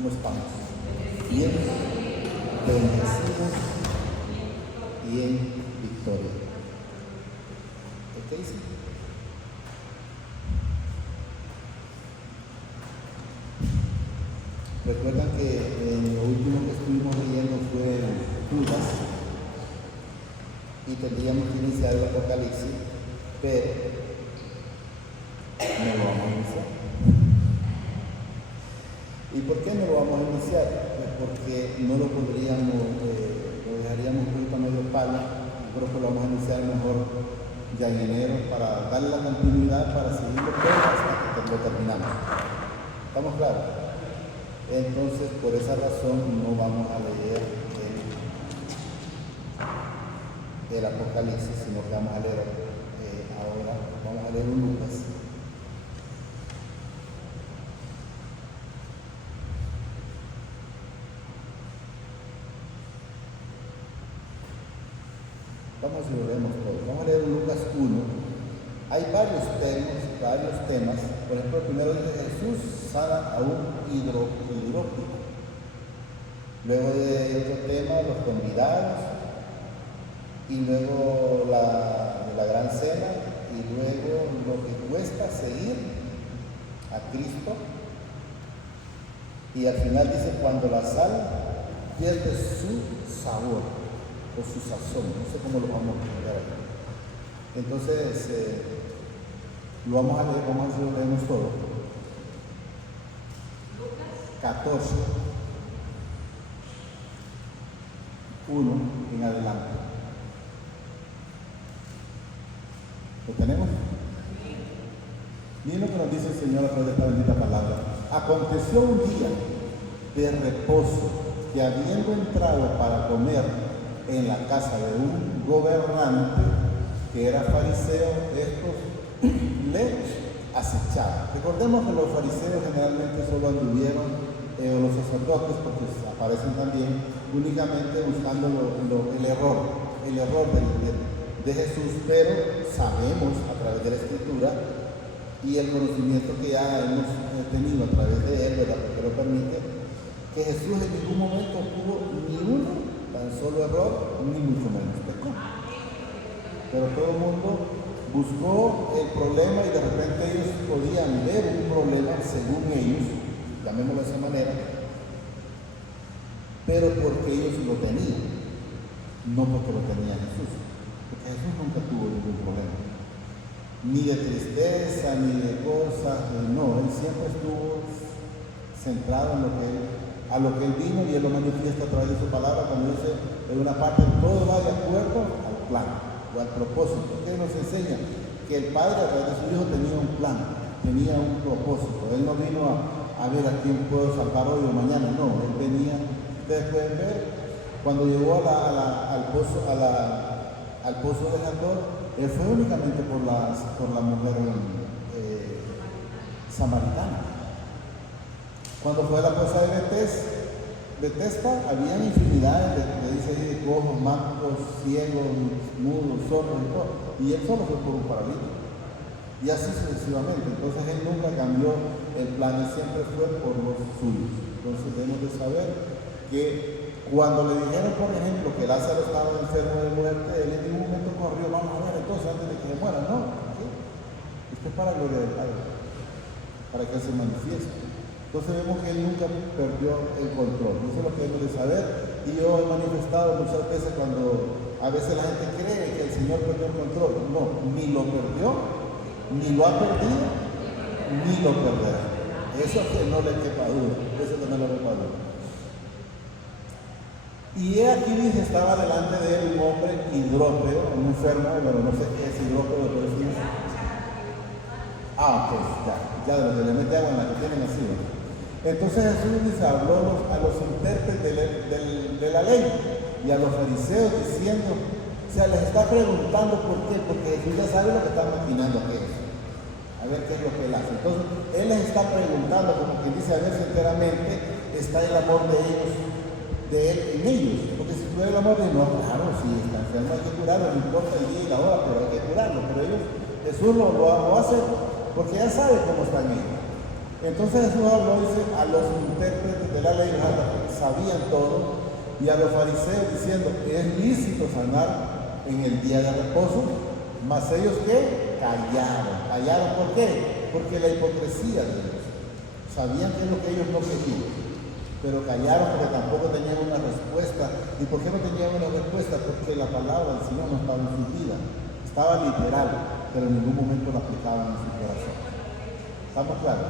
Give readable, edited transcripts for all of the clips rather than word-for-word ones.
¿Cómo estamos? Bien, bendecidos y en victoria. ¿Qué dice? Recuerdan que lo último que estuvimos leyendo fue Judas y tendríamos que iniciar el Apocalipsis, pero no lo vamos a iniciar. ¿Y por qué no lo vamos a iniciar? Pues porque no lo podríamos, lo dejaríamos junto a medio palo. Yo creo que lo vamos a iniciar mejor ya en enero para darle la continuidad, para seguirlo todo hasta que lo terminamos. ¿Estamos claros? Entonces, por esa razón no vamos a leer el Apocalipsis, sino que vamos a leer ahora, vamos a leer un Lucas. Vamos a ver si lo leemos todo. Vamos a leer Lucas 1. Hay varios temas. Por ejemplo, el primero dice Jesús sana a un hidrópico. Luego de otro tema, los convidados. Y luego la gran cena. Y luego lo que cuesta seguir a Cristo. Y al final dice cuando la sal pierde su sabor o su sazón. No sé cómo lo vamos a explicar aquí. Entonces, lo vamos a leer, vamos a ver si lo leemos todo. 14, 1 en adelante. ¿Lo tenemos? Miren lo que nos dice el Señor a través de esta bendita palabra. Aconteció un día de reposo que habiendo entrado para comer en la casa de un gobernante que era fariseo, estos le acechaban. Recordemos que los fariseos generalmente solo anduvieron, o los sacerdotes, porque aparecen también únicamente buscando el error de Jesús, pero sabemos a través de la Escritura y el conocimiento que ya hemos tenido a través de él, ¿verdad? Porque lo permite, que Jesús en ningún momento tuvo ni uno tan solo error, ni mucho menos pecado. Pero todo el mundo buscó el problema y de repente ellos podían ver un problema según ellos, llamémoslo de esa manera, pero porque ellos lo tenían, no porque lo tenía Jesús. Porque Jesús nunca tuvo ningún problema, ni de tristeza, ni de cosas, no, él siempre estuvo centrado en a lo que él vino, y él lo manifiesta a través de su palabra cuando dice en una parte todo va de acuerdo al plan o al propósito. ¿Qué nos enseña? Que el Padre a través de su Hijo tenía un plan, tenía un propósito. Él no vino a ver a quién puedo salvar hoy o mañana, no, él venía, ustedes pueden ver, cuando llegó al pozo de Jandor, él fue únicamente por la mujer samaritana. Cuando fue a la poza de Betesda, había infinidades de cojos, mancos, ciegos, mudos, sordos y todo. Y él solo fue por un paralítico. Y así sucesivamente. Entonces él nunca cambió el plan, él siempre fue por los suyos. Entonces debemos de saber que cuando le dijeron, por ejemplo, que Lázaro estaba enfermo de muerte, él en ningún momento corrió, vamos a ver entonces antes de que se muera. No, ¿sí? Esto es para la gloria del Padre, para que se manifieste. Entonces vemos que él nunca perdió el control. Eso es lo que debemos de saber. Y yo he manifestado muchas veces cuando a veces la gente cree que el Señor perdió el control. No, ni lo perdió, ni lo ha perdido, ni lo perderá. Eso es que no le quepa duda. Eso que no le quepa duda. Y aquí dice, estaba delante de él un hombre hidrópeo, un enfermo, pero no sé qué es hidrópeo, pero sí. Ok, ya de lo que le mete agua en la que tienen así, ¿no? Entonces Jesús dice, habló a los intérpretes de la ley y a los fariseos diciendo, o sea, les está preguntando por qué, porque Jesús ya sabe lo que está maquinando aquellos, a ver qué es lo que él hace. Entonces, él les está preguntando, como quien dice, a ver si enteramente está el amor de ellos, de él en ellos, porque si tuviera el amor de no, claro, si está enfermo hay que curarlo, no importa el día y la hora, pero hay que curarlo. Pero ellos, Jesús lo hace porque ya sabe cómo están ellos. Entonces Jesús habló, dice, a los intérpretes de la ley sabían todo, y a los fariseos diciendo, es lícito sanar en el día de reposo, mas ellos ¿qué? Callaron. ¿Callaron por qué? Porque la hipocresía de ellos. Sabían que es lo que ellos no querían, pero callaron porque tampoco tenían una respuesta. ¿Y por qué no tenían una respuesta? Porque la palabra del Señor no estaba en su vida, estaba literal, pero en ningún momento la aplicaban en su corazón. ¿Estamos claros?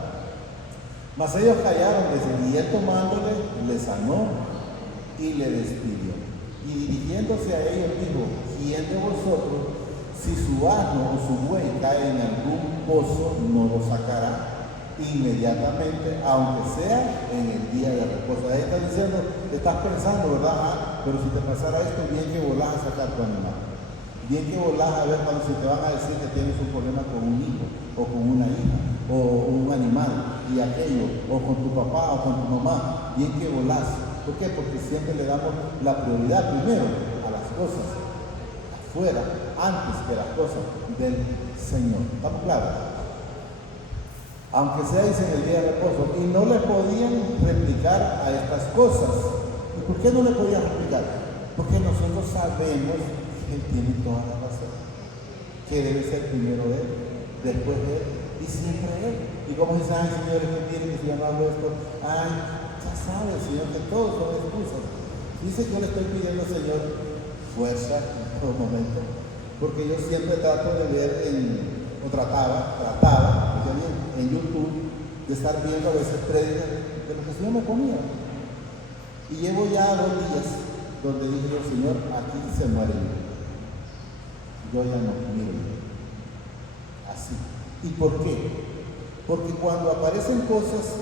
Mas ellos callaron, y él tomándole, le sanó y le despidió. Y dirigiéndose a ellos dijo, ¿quién de vosotros, si su asno o su buey cae en algún pozo, no lo sacará inmediatamente, aunque sea en el día de reposo? Ahí está diciendo, estás pensando, ¿verdad? Pero si te pasara esto, bien que volás a sacar tu animal. Bien que volás a ver cuando se te van a decir que tienes un problema con un hijo, o con una hija, o un animal, y aquello, o con tu papá, o con tu mamá. Bien que volás. ¿Por qué? Porque siempre le damos la prioridad primero a las cosas afuera, antes que las cosas del Señor. ¿Estamos claros? Aunque sea, dice, en el día de reposo, y no le podían replicar a estas cosas. ¿Y por qué no le podían replicar? Porque nosotros sabemos que Él tiene toda la razón, que debe ser primero Él, después Él y siempre Él. Y como dicen, ay, señores, que tiene que si yo no hago esto, ay, ya sabe el Señor que todos son excusas. Dice que yo le estoy pidiendo al Señor fuerza en todo momento, porque yo siempre trato de ver trataba en YouTube de estar viendo a veces prédicas de lo que el Señor me ponía. Y llevo ya 2 días donde dije yo, Señor, aquí se muere yo ya no miro así. ¿Y por qué? Porque cuando aparecen cosas,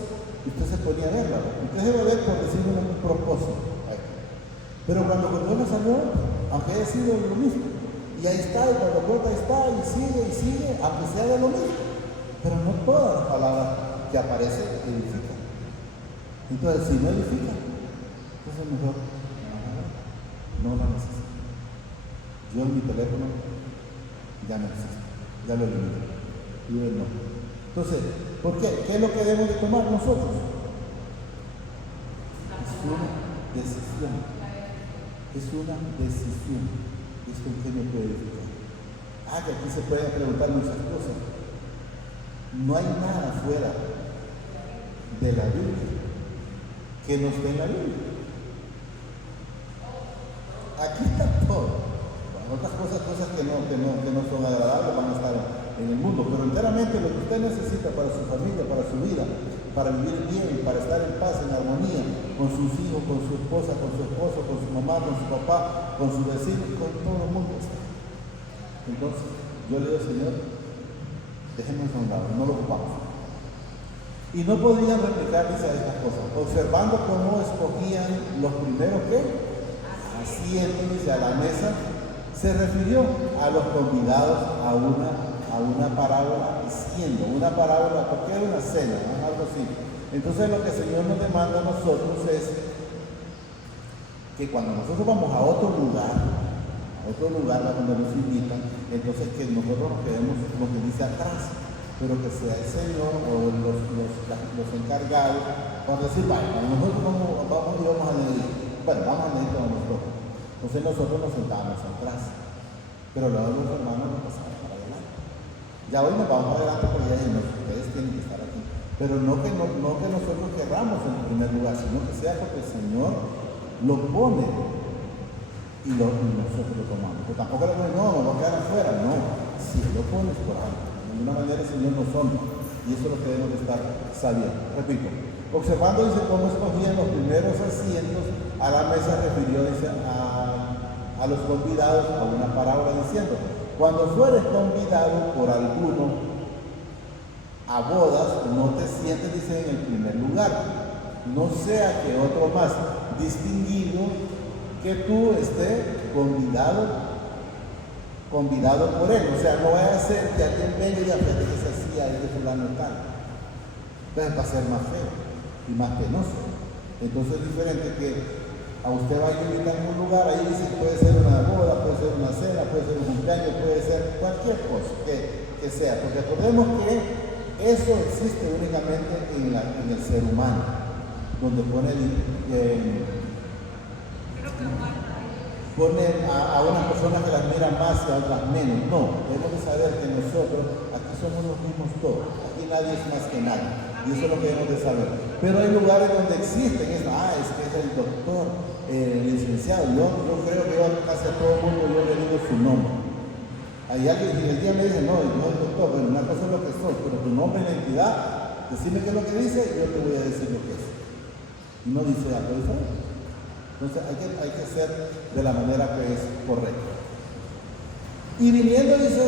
usted se ponía a verla, usted se va a ver por decir un propósito. Pero cuando Dios nos salió, aunque haya sido lo mismo, y ahí está, y cuando corta ahí está, y sigue, aunque sea de lo mismo. Pero no todas las palabras que aparecen edifican. Entonces, si no edifica, entonces mejor no la necesito. Yo en mi teléfono ya no existe, ya lo elimino. Y él no. Entonces, ¿por qué? ¿Qué es lo que debemos de tomar nosotros? Es una decisión. Es una decisión. Es con qué me puede edificar. Que aquí se pueden preguntar muchas cosas. No hay nada fuera de la Biblia que no esté en la Biblia. Aquí está todo. Otras cosas que no son agradables van a estar en el mundo, pero enteramente lo que usted necesita para su familia, para su vida, para vivir bien, para estar en paz, en armonía, con sus hijos, con su esposa, con su esposo, con su mamá, con su papá, con sus vecinos, con todo el mundo está. Entonces, yo le digo, Señor, déjenos a un lado, no lo ocupamos. Y no podían replicarles a estas cosas, observando cómo escogían los primeros que asientos a la mesa. Se refirió a los convidados a una parábola, diciendo, una parábola, porque era una cena, ¿no? Algo así. Entonces lo que el Señor nos demanda a nosotros es que cuando nosotros vamos a otro lugar donde nos invitan, entonces que nosotros nos quedemos, como que dice, atrás, pero que sea el Señor o los encargados para decir, vaya, nosotros vamos a leer, vamos a leer como nosotros. Entonces nosotros nos sentábamos atrás, pero luego los hermanos nos pasaban para adelante. Ya hoy nos vamos adelante porque ya ustedes tienen que estar aquí. Pero no que nosotros querramos en primer lugar, sino que sea porque el Señor lo pone y nosotros lo tomamos. Pero tampoco le decimos, no, vamos a quedar afuera. No, si lo pones por algo, de alguna manera el Señor nos honra. Y eso es lo que debemos de estar sabiendo. Repito, observando, dice, cómo escogían los primeros asientos, a la mesa refirió, dice, a los convidados a una parábola diciendo, cuando fueres convidado por alguno a bodas, no te sientes, dice, en el primer lugar, no sea que otro más distinguido que tú esté convidado por él. O sea, no vaya a ser que alguien venga y aprende que se hacía el de fulano tal. Entonces va a ser más feo y más penoso. Entonces es diferente que a usted va a invitar a un lugar, ahí dice que puede ser una boda, puede ser una cena, puede ser un cumpleaños, puede ser cualquier cosa que sea. Porque recordemos que Eso existe únicamente en el ser humano, donde pone a unas personas que las miran más y a otras menos. No, debemos de saber que nosotros aquí somos los mismos todos, aquí nadie es más que nadie, y eso es lo que debemos de saber. Pero hay lugares donde existen eso, es que es el doctor, licenciado. Yo creo que yo casi a todo el mundo yo le digo su nombre. Hay alguien que el día me dice, no es doctor, pero una cosa es lo que soy, pero tu nombre y identidad, decime qué es lo que dice y yo te voy a decir lo que es. Y no dice algo diferente. Entonces hay que ser de la manera que es correcta. Y viniendo, dice,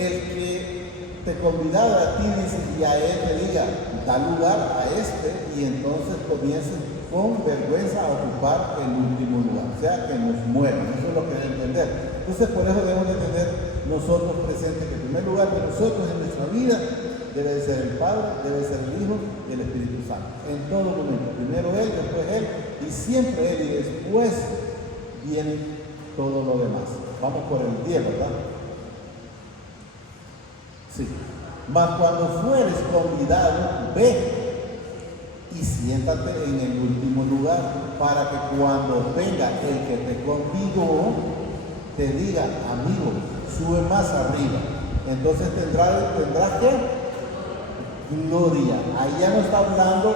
el que te convidara a ti, dice, y a él te diga, da lugar a este, y entonces comiencen con vergüenza a ocupar el último lugar. O sea, que nos mueran. Eso es lo que deben entender. Entonces, por eso debemos de tener nosotros presentes que en primer lugar de nosotros en nuestra vida debe de ser el Padre, debe de ser el Hijo y el Espíritu Santo. En todo momento. Primero Él, después Él, y siempre Él, y después viene todo lo demás. Vamos por el 10, ¿verdad? Sí. Mas cuando fueres convidado, ve y siéntate en el último lugar, para que cuando venga el que te convidó, te diga, amigo, sube más arriba. Entonces tendrás que gloria. Ahí ya no está hablando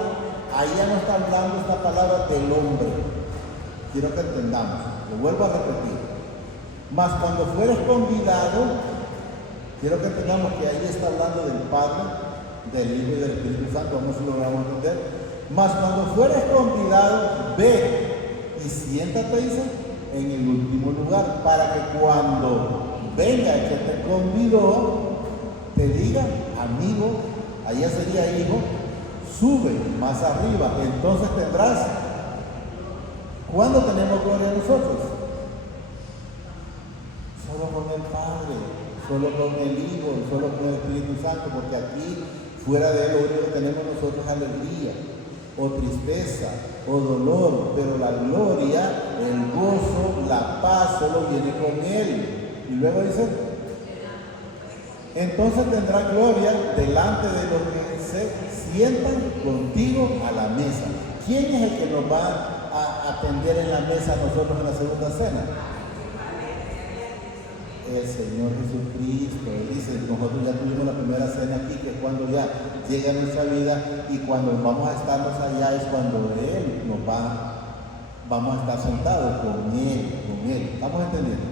esta palabra del hombre. Quiero que entendamos, lo vuelvo a repetir. Mas cuando fueres convidado, quiero que entendamos que ahí está hablando del Padre, del Hijo y del Espíritu Santo. Vamos a lo vamos a entender. Mas cuando fueres convidado, ve y siéntate, dice, en el último lugar, para que cuando venga el que te convidó, te diga, amigo, allá sería hijo, sube más arriba. Entonces tendrás, ¿cuándo tenemos gloria nosotros? Solo con el Padre, solo con el Hijo, solo con el Espíritu Santo, porque aquí, fuera de él, lo único que tenemos nosotros es alegría, o tristeza, o dolor, pero la gloria, el gozo, la paz, solo viene con Él. Y luego dice, entonces tendrá gloria delante de los que se sientan contigo a la mesa. ¿Quién es el que nos va a atender en la mesa a nosotros en la segunda cena? El Señor Jesucristo. Él dice, nosotros ya tuvimos la primera cena aquí, que es cuando ya llega a nuestra vida, y cuando vamos a estarnos allá es cuando Él vamos a estar sentados con Él. ¿Estamos entendiendo?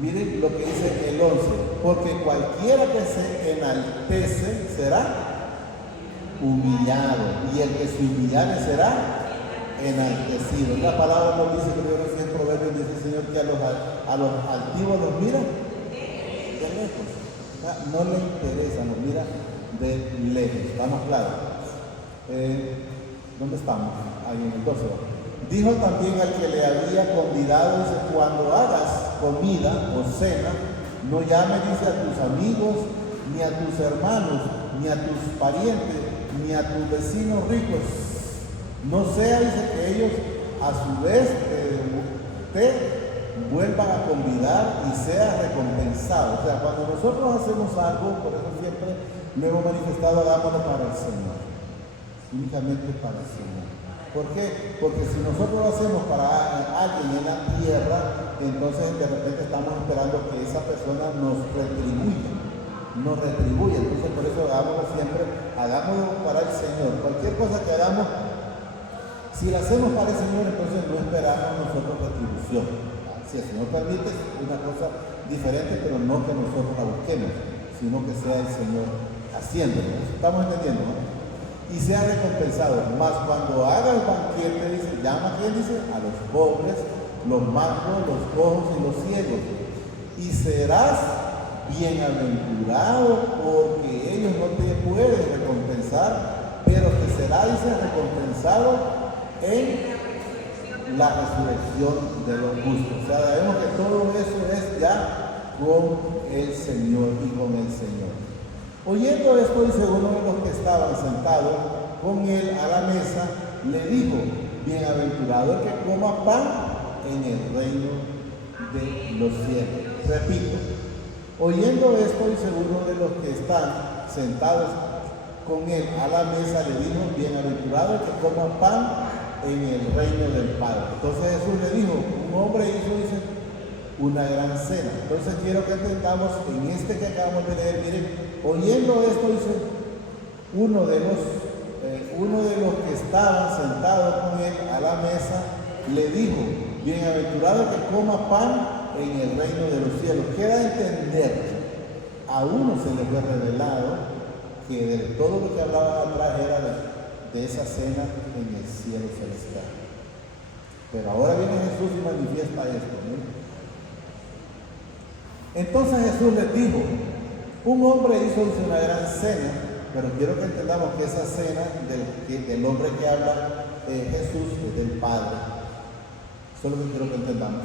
Miren lo que dice el 11, porque cualquiera que se enaltece será humillado, y el que se humillare será enaltecido. La palabra nos dice, creo que en Proverbios dice el Señor, que a los altivos los mira de lejos. No le interesa, nos mira de lejos. ¿Estamos claros? ¿Dónde estamos? Ahí en el 12. Dijo también al que le había convidado, dice, cuando hagas comida o cena, no llames, dice, a tus amigos, ni a tus hermanos, ni a tus parientes, ni a tus vecinos ricos. No sea, dice, que ellos a su vez te vuelvan a convidar y sea recompensado. O sea, cuando nosotros hacemos algo, por eso siempre lo hemos manifestado, hagámoslo para el Señor, únicamente para el Señor. ¿Por qué? Porque si nosotros lo hacemos para alguien en la tierra, entonces de repente estamos esperando que esa persona nos retribuya. Entonces por eso hagámoslo siempre, hagámoslo para el Señor. Cualquier cosa que hagamos, si la hacemos para el Señor, entonces no esperamos nosotros retribución. Si el Señor permite, una cosa diferente, pero no que nosotros la busquemos, sino que sea el Señor haciéndolo. ¿Estamos entendiendo, no? Y sea recompensado. Más cuando haga el banquete, dice, llama a quién, dice, a los pobres, los mancos, los cojos y los ciegos. Y serás bienaventurado, porque ellos no te pueden recompensar, pero que será, dice, recompensado en la resurrección de los justos. O sea, sabemos que todo eso es ya con el Señor y con el Señor. Oyendo esto, dice, uno de los que estaban sentados con él a la mesa, le dijo, bienaventurado el que coma pan en el reino de los cielos. Repito, oyendo esto, dice, uno de los que están sentados con él a la mesa, le dijo: bienaventurado el que coma pan en el reino del Padre. Entonces Jesús le dijo: un hombre hizo, dice, una gran cena. Entonces quiero que entendamos en este que acabamos de leer, miren, oyendo esto, dice, uno de los que estaban sentados con él a la mesa le dijo: bienaventurado el que coma pan en el reino de los cielos. Queda a entender, a uno se le fue revelado que de todo lo que hablaban atrás era de esa cena en el cielo celestial. Pero ahora viene Jesús y manifiesta esto, ¿no? Entonces Jesús les dijo: un hombre hizo una gran cena, pero quiero que entendamos que esa cena del hombre que habla Jesús es del Padre. Eso es lo que quiero que entendamos.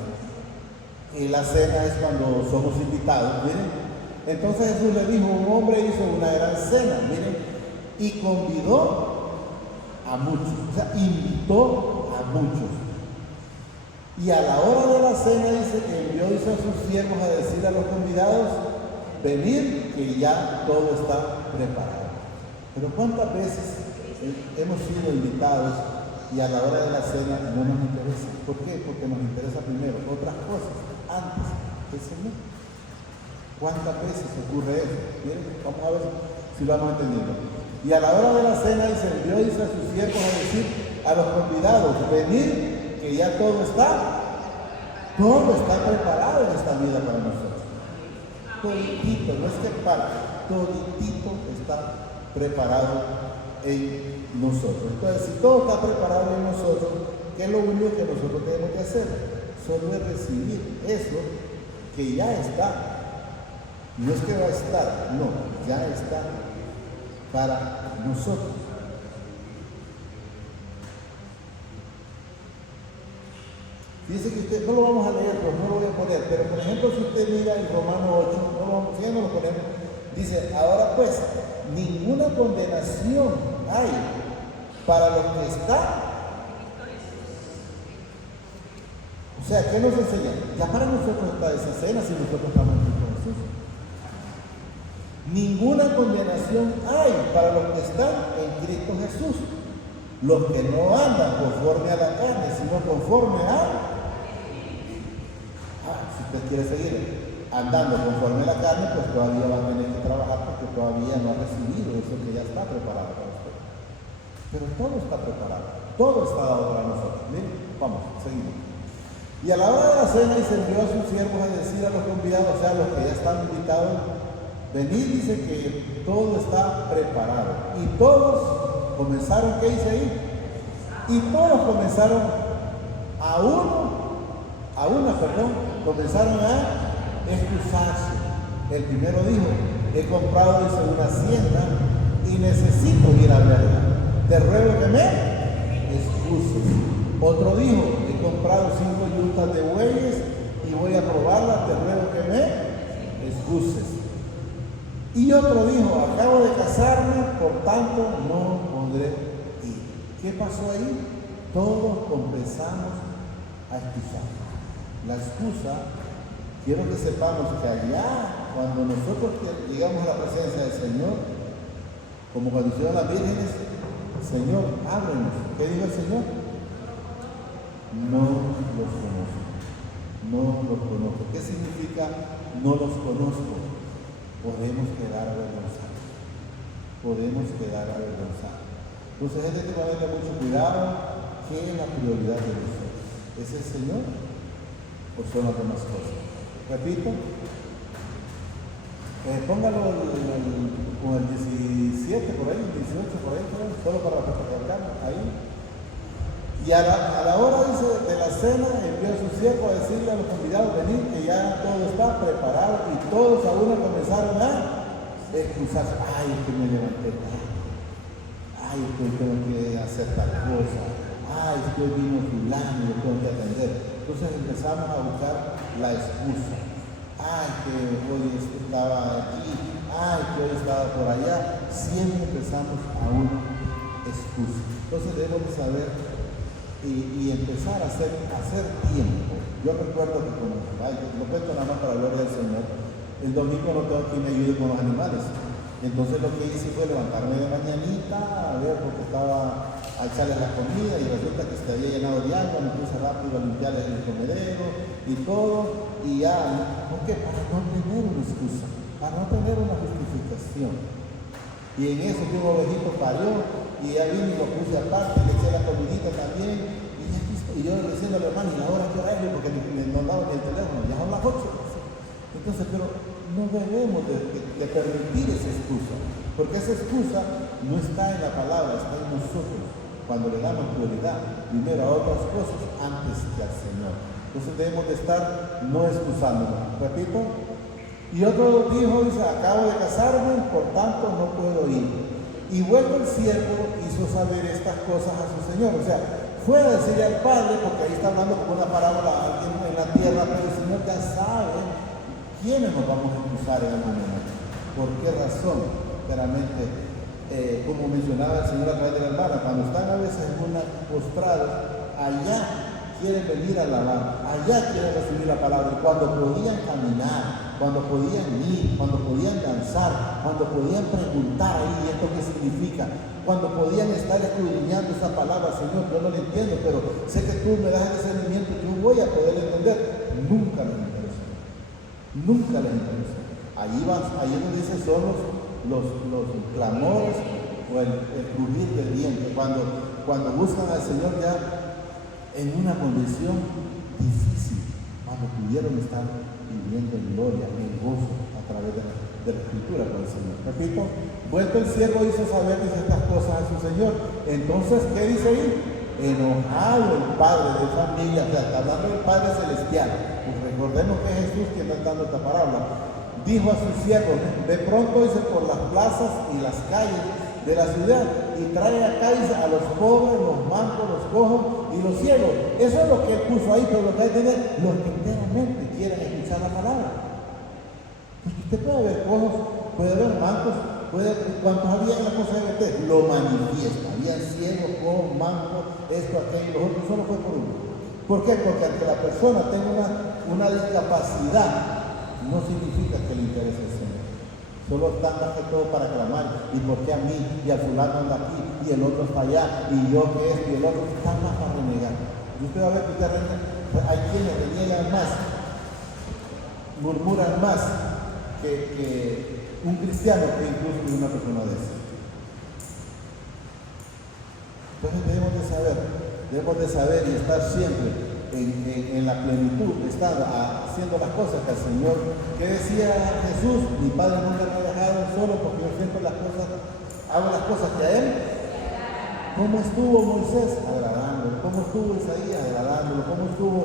Y la cena es cuando somos invitados, miren. Entonces Jesús le dijo: un hombre hizo una gran cena, miren, y convidó a muchos, o sea, invitó a muchos. Y a la hora de la cena, dice, envió, dice, a sus siervos a decir a los convidados: venid, que ya todo está preparado. Pero ¿cuántas veces hemos sido invitados y a la hora de la cena no nos interesa? ¿Por qué? Porque nos interesa primero otras cosas antes que el Señor. ¿Cuántas veces ocurre eso? Miren, vamos a ver si lo vamos entendiendo. Y a la hora de la cena, dice, envió, dice, a sus siervos a decir a los convidados: venid, que ya todo está preparado en esta vida para nosotros. Toditito, no es que toditito está preparado en nosotros. Entonces, si todo está preparado en nosotros, ¿qué es lo único que nosotros tenemos que hacer? Solo es recibir eso que ya está. No es que va a estar, no, ya está para nosotros. Dice que usted, no lo vamos a leer, pues no lo voy a poner, pero por ejemplo, si usted mira el Romano 8, ya no lo ponemos, dice: ahora pues, ninguna condenación hay para los que están. O sea, ¿qué nos enseña? Ya para nosotros está esa cena si nosotros estamos en Jesús. Ninguna condenación hay para los que están en Cristo Jesús, los que no andan conforme a la carne, sino conforme a... si usted quiere seguir andando conforme a la carne, pues todavía va a tener que trabajar, porque todavía no ha recibido eso que ya está preparado para usted. Pero todo está preparado, todo está dado para nosotros. Miren, vamos, seguimos. Y a la hora de la cena, y se envió a sus siervos a decir a los convidados, o sea, a los que ya están invitados: venid, dice, que todo está preparado. Y todos comenzaron, ¿qué dice ahí? Y todos comenzaron comenzaron a excusarse. El primero dijo: he comprado, dice, una hacienda y necesito ir a verla. Te ruego que me excuses. Otro dijo: he comprado 5 yuntas de bueyes y voy a probarla. Te ruego que me excuses. Y otro dijo: acabo de casarme, por tanto no podré ir. ¿Qué pasó ahí? Todos comenzamos a excusar. La excusa, quiero que sepamos que allá, cuando nosotros llegamos a la presencia del Señor, como cuando hicieron las vírgenes: Señor, ábrenos. ¿Qué dijo el Señor? No los conozco. No los conozco. ¿Qué significa no los conozco? Podemos quedar avergonzados. Podemos quedar avergonzados. Entonces, este tema de mucho cuidado. ¿Qué es la prioridad de nosotros? ¿Es el Señor o son las demás cosas? Repito, póngalo con el 17 por ahí, el 18 por ahí, solo para recalcarlo ahí. Y a la hora, dice, de la cena, envió a sus siervos a decirle a los convidados: venid, que ya todo está preparado. Y todos a uno comenzaron a excusarse: ay, es que me levanté tarde, ay, es que tengo que hacer tal cosa, ay, es que hoy vino fulano y lo tengo que atender. Entonces empezamos a buscar la excusa: ay, que hoy estaba aquí, ay, que hoy estaba por allá. Siempre empezamos a una excusa. Entonces debemos de saber y empezar a hacer tiempo. Yo recuerdo que lo cuento nada más para la gloria del Señor, el domingo no tengo quien me ayude con los animales. Entonces lo que hice fue levantarme de mañanita, a ver, porque estaba a echarles la comida y resulta que se había llenado de agua, me puse rápido a limpiarles el comedero y todo, y ya, ¿por qué? Para no tener una excusa, para no tener una justificación. Y en eso que un ovejito parió, y ya vine y lo puse aparte, le eché la comidita también, y yo diciendo al hermano, ¿y la hora qué hora es? Porque no daba ni el teléfono, ya son las 8. Entonces, pero no debemos de permitir esa excusa, porque esa excusa no está en la palabra, está en nosotros, cuando le damos prioridad primero a otras cosas antes que al Señor. Entonces debemos de estar no excusándonos. Repito, y otro dijo, dice, acabo de casarme, por tanto no puedo ir. Y vuelve el siervo, hizo saber estas cosas a su señor. O sea, fue a decirle al padre, porque ahí está hablando como una parábola a alguien en la tierra, pero el Señor ya sabe quiénes nos vamos a excusar en algún momento. ¿Por qué razón? Claramente, como mencionaba el Señor a través de la hermana, cuando están a veces en una postrados, allá quieren venir a alabar, allá quieren recibir la palabra. Cuando podían caminar, cuando podían ir, cuando podían danzar, cuando podían preguntar ahí esto qué significa, cuando podían estar escudriñando esa palabra, Señor, yo no lo entiendo, pero sé que tú me das el discernimiento, yo voy a poder entender. Nunca les interesó. Nunca les interesó. Ahí donde dice son los clamores o el crujir del diente, cuando buscan al Señor ya en una condición difícil, cuando pudieron estar viviendo en gloria, en gozo, a través de la Escritura con el Señor. Repito, vuelto el siervo hizo saber estas cosas a su Señor. Entonces, ¿qué dice ahí? Enojado el Padre de familia, o sea, está hablando del Padre Celestial. Pues recordemos que es Jesús quien está dando esta parábola. Dijo a sus siervos, de pronto, dice, por las plazas y las calles de la ciudad, y trae acá, dice, a los pobres, los mancos, los cojos y los ciegos. Eso es lo que él puso ahí, pero lo que hay que tener, los que enteramente quieren escuchar la palabra. Porque usted puede ver cojos, puede ver mancos, cuantos había en la cosa de Betel, lo manifiesta. Había ciegos, cojos, mancos, esto, aquello, los otros, solo fue por uno. ¿Por qué? Porque aunque la persona tenga una discapacidad, no significa que le interese el Señor. Solo están más que todo para clamar. ¿Y por qué a mí? Y al fulano anda aquí, y el otro está allá, y yo que esto, y el otro. Están más para renegar. Y usted va a ver que hay quienes reniegan más, murmuran más que un cristiano que incluso una persona de esa. Entonces debemos de saber y estar siempre en la plenitud, estar haciendo las cosas que el Señor, que decía Jesús, mi Padre nunca me ha dejado solo porque yo siempre hago las cosas que a Él. ¿Cómo estuvo Moisés? Agradándolo. ¿Cómo estuvo Isaías? Agradándolo. ¿Cómo estuvo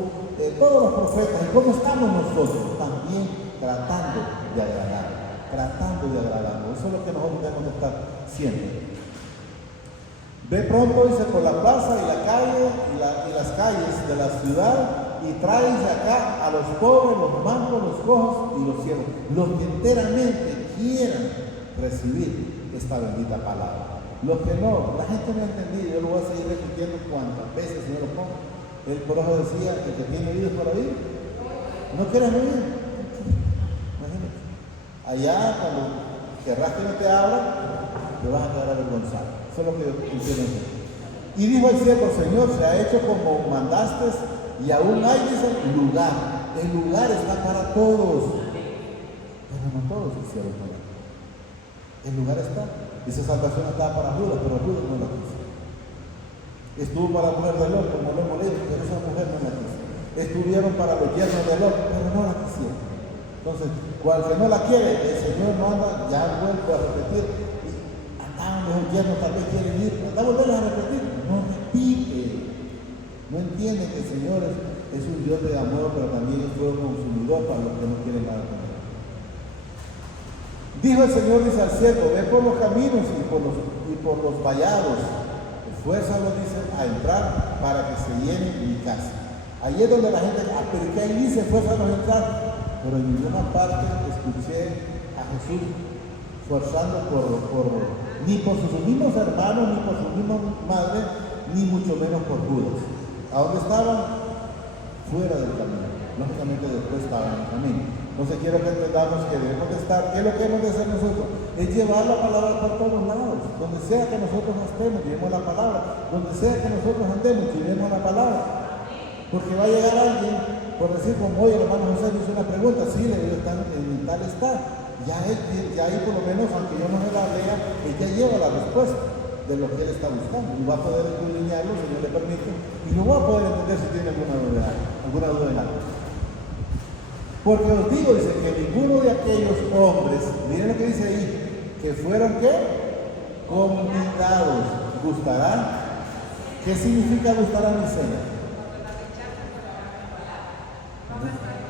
todos los profetas? ¿Y cómo estamos nosotros? También tratando de agradar. Eso es lo que nosotros debemos de estar siempre. Ve pronto, dice, por la plaza y la calle y las calles de la ciudad, y traes acá a los pobres, los mancos, los cojos y los ciegos, los que enteramente quieran recibir esta bendita palabra. Los que no, la gente no ha entendido, yo lo voy a seguir repitiendo cuantas veces yo lo pongo. El por eso decía que tiene oídos para oír. ¿No quieres oír? Imagínate. Allá, cuando querrás que no te abra, te vas a quedar avergonzado. Eso es lo que yo entiendo. Y dijo el siervo, Señor, se ha hecho como mandaste, y aún hay, dice, lugar. El lugar está para todos. Pero no todos hicieron nada. El lugar está. Esa salvación estaba para Judas, pero Judas no la quiso. Estuvo para la mujer de Lot, como lo hemos leído, pero esa mujer no la quiso. Estuvieron para los yernos de Lot, pero no la quisieron. Entonces, cual que no la quiere, el Señor manda, ya vuelvo a repetir. Los yernos tal vez quieren ir, pero volver a repetir, no repite. No entiende que el Señor es un Dios de amor, pero también es fuego consumidor para los que no quieren nada con Él. Dijo el Señor, dice al siervo, ve por los caminos y por los vallados, esfuérzalo, dice, a entrar para que se llene mi casa. Allí es donde la gente, pero que ahí dice, esfuérzalos a entrar, pero en ninguna parte escuché a Jesús forzando ni por sus mismos hermanos, ni por su misma madre, ni mucho menos por Judas. ¿A dónde estaban? Fuera del camino. Lógicamente después estaban en el camino. Entonces quiero que entendamos que debemos de estar, ¿qué es lo que debemos de hacer nosotros? Es llevar la palabra por todos lados, donde sea que nosotros estemos, llevemos la palabra, donde sea que nosotros andemos, llevemos la palabra. Porque va a llegar alguien, por decir como hoy el hermano José me hizo una pregunta, sí, le digo, en tal está. Ya ahí por lo menos, aunque yo no me la lea, él ya lleva la respuesta de lo que él está buscando. Y va a poder escudriñarlo, si Dios le permite, y lo va a poder entender si tiene alguna duda en algo. Porque os digo, dice, que ninguno de aquellos hombres, miren lo que dice ahí, que fueron, ¿qué? Convidados. ¿Gustarán? ¿Qué significa gustar a mi cena?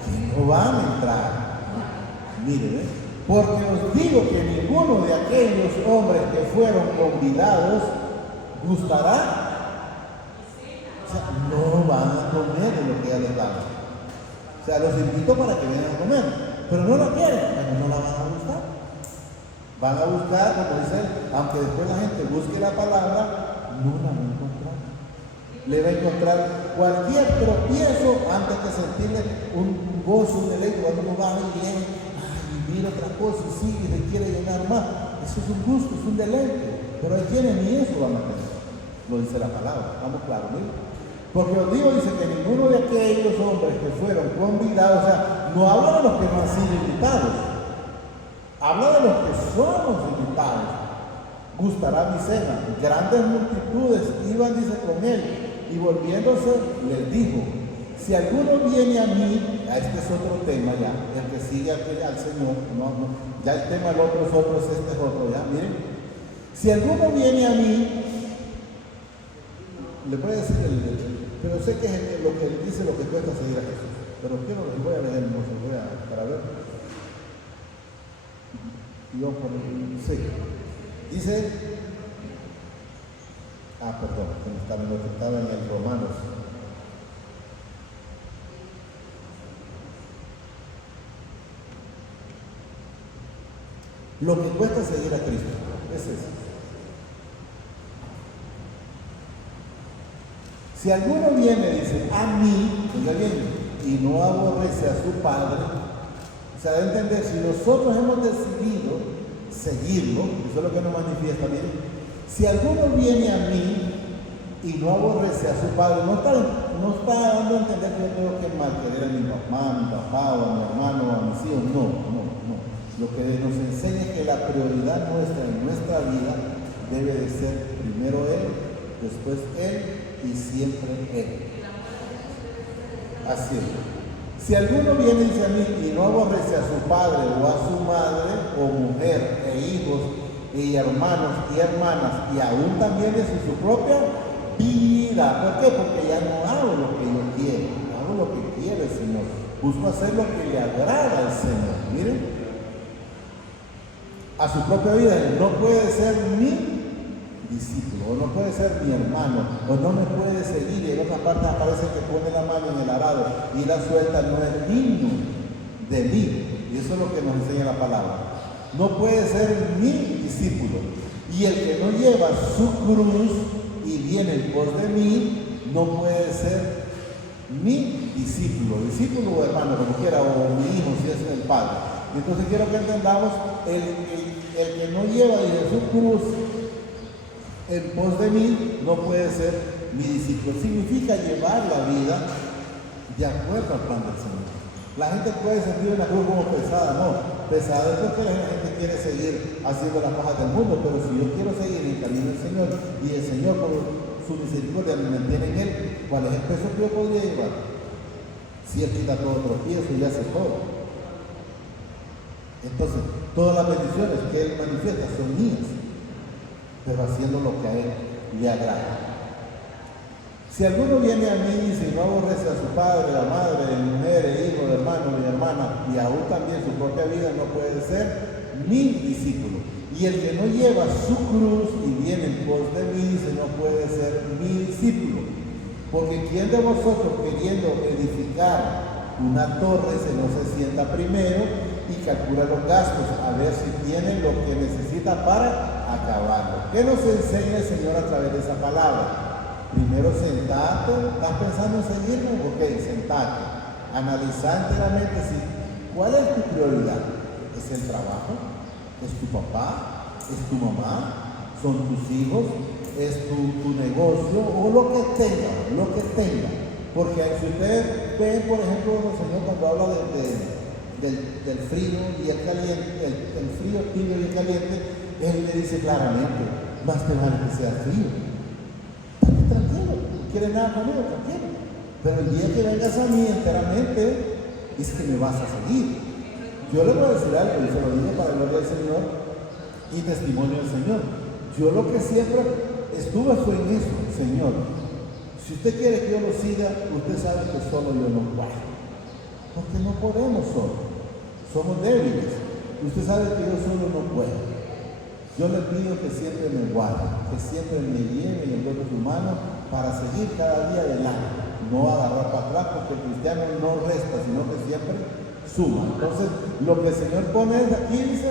Que no van a entrar. Miren, porque os digo que ninguno de aquellos hombres que fueron convidados gustará. O sea, no van a comer de lo que ya les damos. O sea, los invito para que vengan a comer, pero no la quieren, pero no la van a buscar. Van a buscar, como dice él, aunque después la gente busque la palabra, no la va a encontrar. Le va a encontrar cualquier tropiezo antes de sentirle un gozo, un deleite, cuando uno va y lee, y mira otra cosa y sigue y le quiere llenar más. Eso es un gusto, es un deleite, pero hay quienes ni eso van a tener. Lo dice la palabra, vamos claro, ¿no? Porque os digo, dice que ninguno de aquellos hombres que fueron convidados, o sea, no habla de los que no han sido invitados, habla de los que somos invitados. Gustará mi cena. Grandes multitudes iban, dice, con él, y volviéndose les dijo, si alguno viene a mí, este es otro tema ya, el que sigue al Señor, ya el tema del otro es otro, este es otro, ya, miren, si alguno viene a mí, le voy a decir pero sé que es lo que dice lo que cuesta seguir a Jesús. Pero quiero, les voy a leer, no se voy a, para ver. Sí. Dice, perdón, estaba en el Romanos. Lo que cuesta seguir a Cristo, es eso. Si alguno viene, dice, a mí, oiga bien, y no aborrece a su padre, o sea, de entender, si nosotros hemos decidido seguirlo, eso es lo que nos manifiesta, miren, si alguno viene a mí y no aborrece a su padre, no está dando a entender que yo tengo que malquerer a mi mamá, a mi papá, o a mi hermano, o a mis hijos, no. Lo que nos enseña es que la prioridad nuestra en nuestra vida debe de ser primero Él, después Él, y siempre Él. Así es. Si alguno viene y dice a mí y no aborrece a su padre o a su madre o mujer e hijos y hermanos y hermanas y aún también de su propia vida, ¿por qué? Porque ya no hago lo que yo quiero, hago lo que quiere el Señor, busco hacer lo que le agrada al Señor. Miren, a su propia vida no puede ser mi discípulo, o no puede ser mi hermano, o no me puede seguir, y en otra parte aparece que pone la mano en el arado y la suelta, no es digno de mí, y eso es lo que nos enseña la palabra. No puede ser mi discípulo, y el que no lleva su cruz y viene en pos de mí, no puede ser mi discípulo o hermano, como quiera, o mi hijo si es el padre. Entonces quiero que entendamos, el que no lleva su cruz en pos de mí no puede ser mi discípulo. Significa llevar la vida de acuerdo al plan del Señor. La gente puede sentir una cruz como pesada, no. Pesada es porque la gente quiere seguir haciendo las cosas del mundo, pero si yo quiero seguir en el camino del Señor y el Señor por su misericordia me mantiene en Él, ¿cuál es el peso que yo podría llevar? Si Él quita todo tropiezo y hace todo. Entonces, todas las bendiciones que Él manifiesta son mías, pero haciendo lo que a Él le agrada. Si alguno viene a mí y si no aborrece a su padre, a madre, mujer, hijo, hermano y hermana, y aún también su propia vida, no puede ser mi discípulo. Y el que no lleva su cruz y viene en pos de mí, dice, no puede ser mi discípulo. Porque ¿quién de vosotros, queriendo edificar una torre, no se sienta primero y calcula los gastos, a ver si tiene lo que necesita para acabarlo? ¿Qué nos enseña el Señor a través de esa palabra? Primero sentate, ¿estás pensando en seguirme? Ok, sentate. Analizar enteramente si ¿Cuál es tu prioridad? ¿Es el trabajo? ¿Es tu papá? ¿Es tu mamá? ¿Son tus hijos? ¿Es tu negocio? O lo que tenga, lo que tenga. Porque si usted ve, por ejemplo, el Señor cuando habla del frío y el caliente, el frío, tibio y el caliente, Él le dice claramente, más te vale que sea frío. Estate tranquilo, no quiere nada conmigo, tranquilo. Pero el día que vengas a mí enteramente, es que me vas a seguir. Yo le voy a decir algo, y se lo dije para gloria del Señor y testimonio del Señor. Yo lo que siempre estuve fue en eso, Señor. Si usted quiere que yo lo siga, usted sabe que solo yo no puedo. Porque no podemos solo. Somos débiles. Usted sabe que yo solo no puedo. Yo le pido que siempre me guarde, que siempre me lleve en el dedo de su mano para seguir cada día adelante. No agarrar para atrás, porque el cristiano no resta, sino que siempre suma. Entonces, lo que el Señor pone es aquí, dice,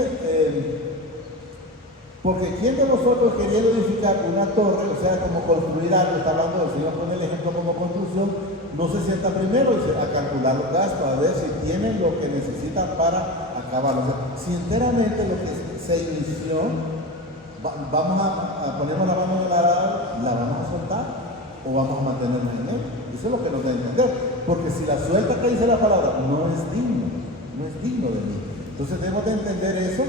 porque ¿quién de vosotros queriendo edificar una torre, o sea, como construir algo, está hablando del Señor, pone el ejemplo como construcción, no se sienta primero, dice, a calcular los gastos, a ver si tiene lo que necesita para acabar. O sea, si enteramente lo que se inició, vamos a ponernos la mano en el arado, la vamos a soltar o vamos a mantenernos en él. Eso es lo que nos da a entender, porque si la suelta que dice la palabra no es digno de mí. Entonces debemos de entender eso,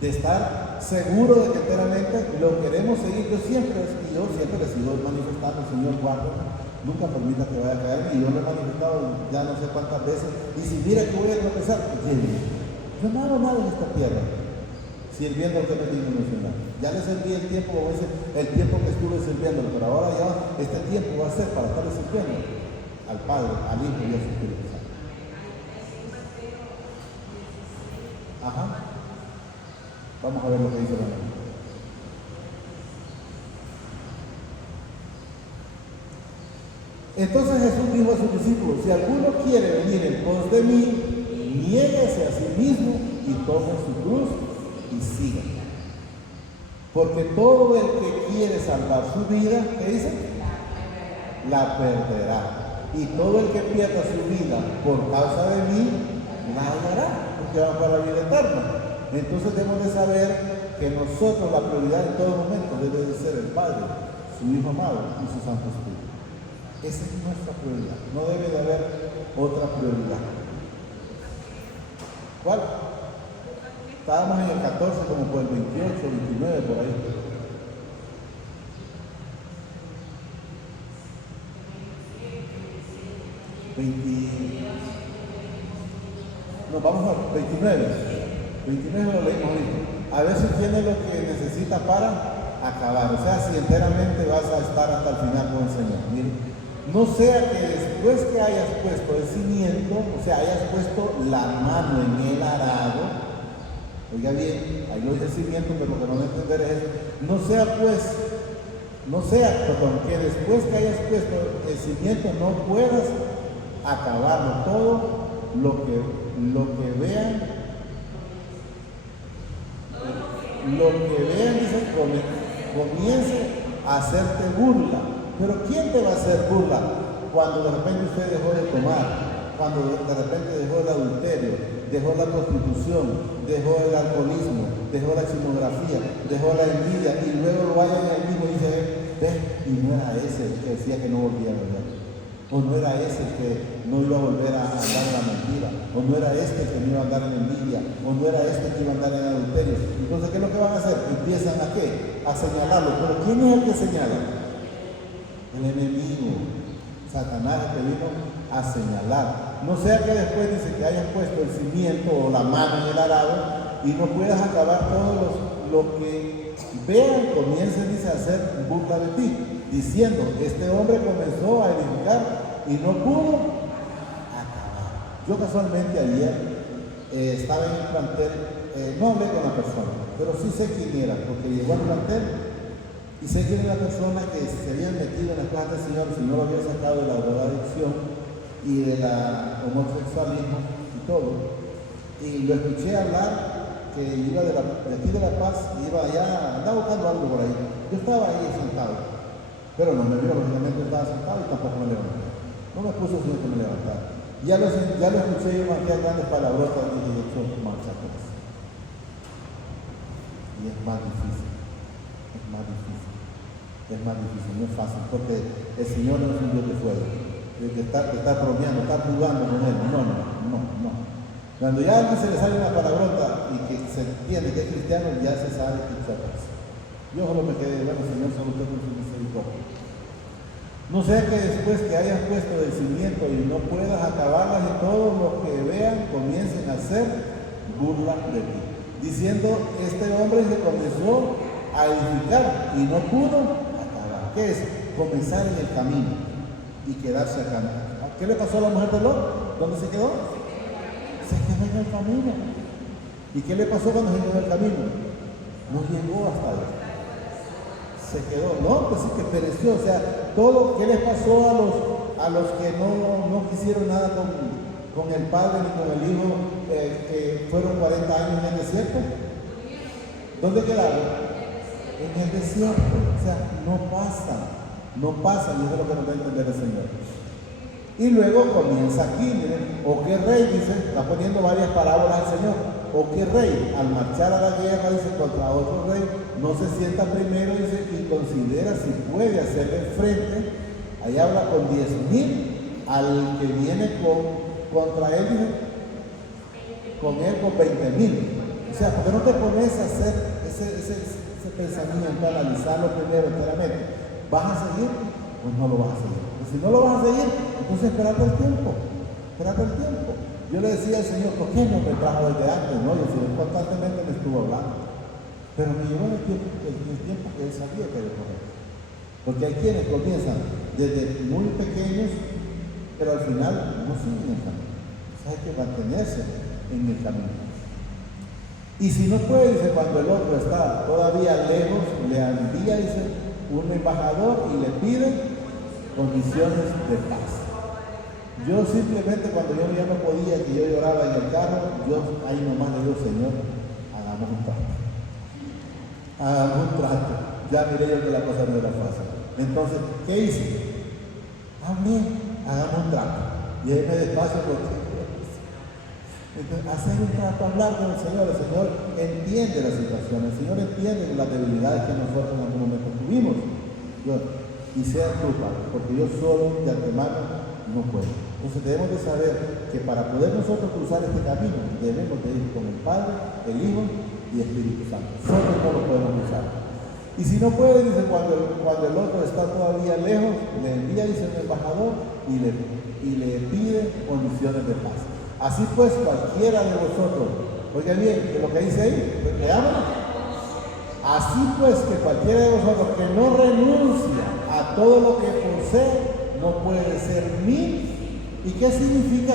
de estar seguro de que enteramente lo queremos seguir. Yo siempre le sigo manifestando, Señor, guarda, nunca permita que vaya a caer, y yo lo he manifestado ya no sé cuántas veces, y si mira que voy a tropezar, pues lléveme. Yo no hago nada en esta tierra sirviendo al que me digo emocional. Ya le serví el tiempo, como dice, el tiempo que estuve sirviéndolo, pero ahora ya este tiempo va a ser para estarle sirviendo al Padre, al Hijo y al Espíritu Santo. Ajá. Vamos a ver lo que dice la Biblia. Entonces Jesús dijo a sus discípulos, si alguno quiere venir en pos de mí, niéguese a sí mismo y tome su cruz y sígame. Porque todo el que quiere salvar su vida, ¿qué dice? La perderá. Y todo el que pierda su vida por causa de mí, la hallará, porque va para la vida eterna. Entonces debemos de saber que nosotros la prioridad en todo momento debe de ser el Padre, su Hijo amado y su Santo Espíritu. Esa es nuestra prioridad. No debe de haber otra prioridad. ¿Cuál? Estábamos en el 14, como por el 28, 29, por ahí. No, vamos al 29. 29 lo leímos ahorita. A ver si tiene lo que necesita para acabar. O sea, si enteramente vas a estar hasta el final con el Señor. Mire, no sea que después que hayas puesto el cimiento, o sea, hayas puesto la mano en el arado. Oiga bien, ahí lo dice cimiento, pero lo que no van a entender es, que después que hayas puesto el cimiento no puedas acabarlo. Todo lo que vean, dice, comience a hacerte burla. Pero ¿quién te va a hacer burla? Cuando de repente usted dejó de tomar, cuando de repente dejó el adulterio, dejó la prostitución, dejó el alcoholismo, dejó la chismografía, dejó la envidia, y luego lo vayan al mismo y dice, ven, y no era ese el que decía que no volvía a beber, o no era ese el que no iba a volver a andar en la mentira, o no era este el que no iba a andar en envidia, o no era este el que iba a andar en adulterio. Entonces, ¿qué es lo que van a hacer? Empiezan ¿a qué? A señalarlo. ¿Pero quién es el que señala? El enemigo, Satanás, que vino a señalar. No sea que después dice que hayas puesto el cimiento o la mano en el arado y no puedas acabar todos los que vean, comiencen, dice, a hacer burla de ti, diciendo, este hombre comenzó a edificar y no pudo acabar. Yo casualmente ayer estaba en el plantel, no hablé con la persona, pero sí sé quién era, porque llegó al plantel y sé quién era la persona que se había metido en las cosas del Señor. El Señor lo había sacado de la drogadicción y del homosexualismo y todo. Y lo escuché hablar que iba de aquí de La Paz, iba allá, andaba buscando algo por ahí. Yo estaba ahí sentado, pero no me vio, lógicamente estaba sentado y tampoco me levanté. No me puso sino que me levantara. Ya lo escuché yo marcar grandes palabrotas y he hecho marcha atrás. Y es más difícil, no es fácil, porque el Señor no es un Dios de fuego, de estar bromeando, estar jugando con Él. No. Cuando ya a alguien se le sale una palabrota y que se entiende que es cristiano, ya se sabe que está atrás. Yo solo me quedé, bueno, Señor, solo usted con su misericordia. No sea que después que hayas puesto el cimiento y no puedas acabarlas y todos los que vean comiencen a hacer burla de ti, diciendo, este hombre se comenzó a edificar y no pudo acabar. ¿Qué es? Comenzar en el camino y quedarse acá. ¿Qué le pasó a la mujer de Lot? ¿Dónde se quedó? Se quedó en el camino. ¿Y qué le pasó cuando se quedó en el camino? No llegó hasta ahí. Se quedó, no, pues sí que pereció. O sea, todo, ¿qué les pasó a los que no quisieron nada con el Padre ni con el Hijo, que fueron 40 años en el desierto? ¿Dónde quedaron? En el desierto. O sea, no pasan, y eso es lo que nos va a entender el Señor. Y luego comienza aquí, miren, o qué rey, dice, está poniendo varias parábolas al Señor. O qué rey, al marchar a la guerra, dice, contra otro rey, no se sienta primero, dice, y considera si puede hacerle frente. Ahí habla con 10,000, al que viene contra él, dice, con él con 20,000. O sea, ¿por qué no te pones a hacer ese pensamiento, a analizarlo primero enteramente? ¿Vas a seguir? Pues no lo vas a seguir. Y si no lo vas a seguir, entonces espérate el tiempo. Yo le decía al Señor, ¿por qué no me trajo desde antes? No, y el Señor constantemente me estuvo hablando. Pero me llevó el tiempo que Él sabía que era correcto. Porque hay quienes comienzan desde muy pequeños, pero al final no siguen el camino. O sea, hay que mantenerse en el camino. Y si no puede, dice, cuando el otro está todavía lejos, le envía, dice, un embajador y le pide condiciones de paz. Yo simplemente, cuando yo ya no podía, que yo lloraba en el carro, yo ahí nomás le digo, Señor, hagamos un trato. Ya miré yo que la cosa no era fácil. Entonces, ¿qué hice? Hablé, hagamos un trato. Y ahí me despacio porque entonces, hacer un trato, hablar con el Señor entiende la situación, el Señor entiende las debilidades que nosotros en algún momento tuvimos. Y sea tu Padre, porque yo solo de antemano no puedo. Entonces debemos de saber que para poder nosotros cruzar este camino, debemos de ir con el Padre, el Hijo y el Espíritu Santo. Solo no lo podemos cruzar. Y si no puede, dice, cuando el otro está todavía lejos, le envía, dice, un embajador y le pide condiciones de paz. Así pues, cualquiera de vosotros, oiga bien, que lo que dice ahí, leámoslo. Así pues, que cualquiera de vosotros que no renuncia a todo lo que posee, no puede ser mío. ¿Y qué significa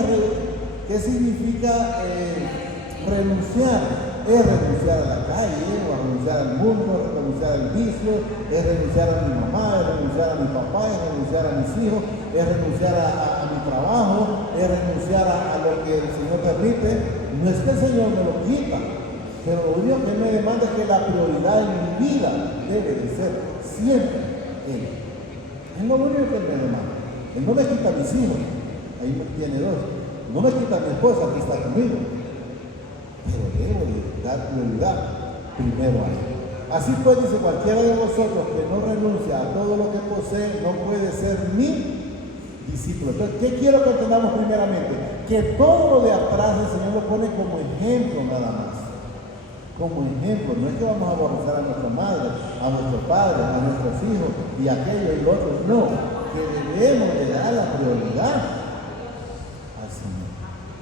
renunciar? Es renunciar a la calle, o renunciar al mundo, es renunciar al vicio, es renunciar a mi mamá, es renunciar a mi papá, es renunciar a mis hijos, es renunciar a mi trabajo, es renunciar a lo que el Señor permite. No es que el Señor me lo quita, pero lo único que Él me demanda es que la prioridad en mi vida debe de ser siempre Él. Es lo único que Él me demanda. Él no me quita a mis hijos, ahí me tiene 2. No me quita a mi esposa, que está conmigo. Pero debo de dar prioridad primero a Él. Así pues, dice, cualquiera de vosotros que no renuncia a todo lo que posee, no puede ser mi discípulo. Entonces, ¿qué quiero que entendamos primeramente? Que todo lo de atrás el Señor lo pone como ejemplo nada más. Como ejemplo, no es que vamos a aborrecer a nuestra madre, a nuestro padre, a nuestros hijos y aquello y lo otro. No, que debemos de dar la prioridad al Señor.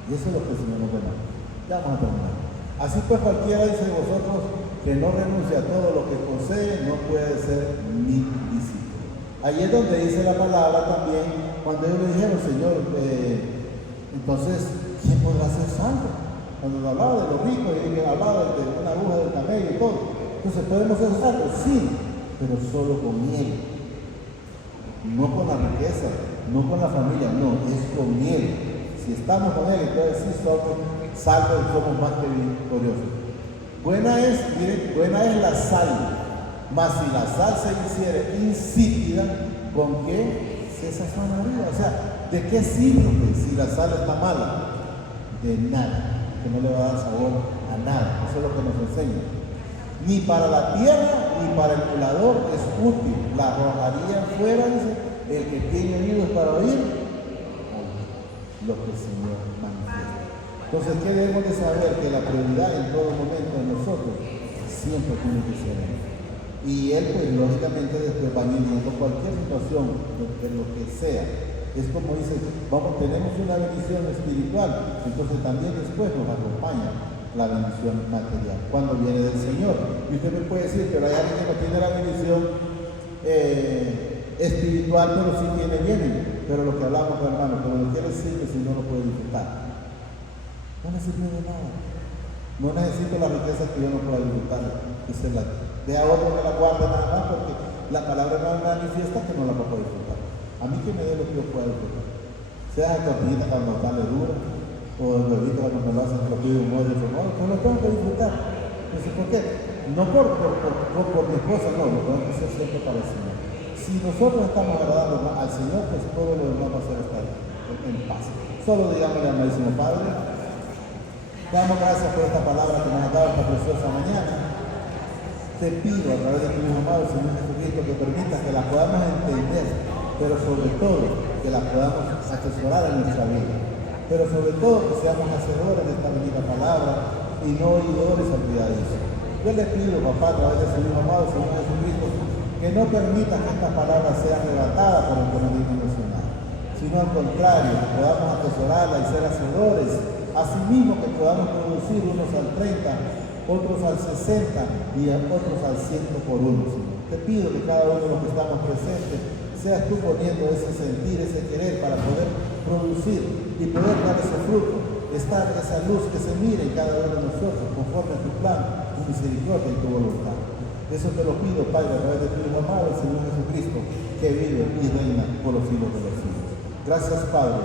Y eso es lo que el Señor nos demanda. Ya vamos a terminar. Así pues, cualquiera, dice, de vosotros que no renuncia a todo lo que posee, no puede ser mi discípulo. Ahí es donde dice la palabra también, cuando ellos le dijeron, Señor, entonces, ¿quién podrá ser salvo? Cuando hablaba de los ricos y hablaba de una aguja del camello y todo. Entonces, ¿podemos ser salvos? Sí, pero solo con Él. No con la riqueza, no con la familia, no, es con Él. Si estamos con Él, entonces sí somos salvos y somos más que victoriosos. Buena es la sal, mas si la sal se hiciere insípida, ¿con qué se sazonaría? O sea, ¿De qué sirve si la sal está mala? De nada, que no le va a dar sabor a nada. Eso es lo que nos enseña. Ni para la tierra ni para el colador es útil. La arrojaría fuera, dice, el que tiene oídos para oír, lo que el Señor manifiesta. Entonces, ¿qué debemos de saber? Que la prioridad en todo momento en nosotros siempre tiene que ser Él. Y Él, pues, lógicamente, después va midiendo cualquier situación, de lo que sea. Es como dice, tenemos una bendición espiritual, entonces también después nos acompaña la bendición material, cuando viene del Señor. Y usted me puede decir, pero hay alguien que no tiene la bendición espiritual, pero sí tiene bienes. Pero lo que hablamos, hermano, pero lo que le sirve si no lo puede disfrutar. No le sirve de nada. No necesito la riqueza que yo no pueda disfrutar, que se la dé a otro que la guarde nada más, porque la palabra no manifiesta que no la puedo disfrutar. A mí que me dé lo que yo pueda disfrutar. Sea la tortillita cuando sale dura, o el huevito cuando me lo hacen propio de humor, pues lo tengo que disfrutar. Entonces, ¿por qué? No por mi esposa, no, lo tengo que hacer siempre para el Señor. Si nosotros estamos agradando al Señor, pues todo lo demás va a ser estar en paz. Solo digámosle al amadísimo Padre, te damos gracias por esta palabra que nos has dado esta preciosa mañana. Te pido a través de tu Hijo amado, Señor Jesucristo, que permitas que la podamos entender, pero sobre todo que la podamos atesorar en nuestra vida. Pero sobre todo que seamos hacedores de esta bendita palabra y no oidores olvidadizos. Yo le pido, papá, a través de su Hijo amado, Señor Jesucristo, que no permita que esta palabra sea arrebatada por el economismo emocional, sino al contrario, que podamos atesorarla y ser hacedores, asimismo que podamos producir unos al 30, otros al 60 y otros al 100 por uno, Señor. Te pido que cada uno de los que estamos presentes seas tú poniendo ese sentir, ese querer para poder producir y poder dar ese fruto, estar esa luz que se mire en cada uno de nosotros conforme a tu plan, tu misericordia y tu voluntad. Eso te lo pido, Padre, a través de tu Hijo amado, el Señor Jesucristo, que vive y reina por los siglos de los siglos. Gracias, Padre.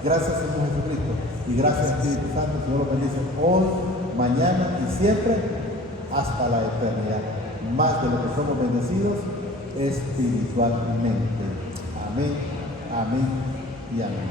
Gracias, Señor Jesucristo. Y gracias, Espíritu Santo. Señor, lo bendice hoy, mañana y siempre hasta la eternidad. Más de lo que somos bendecidos espiritualmente. Amén, amén y amén.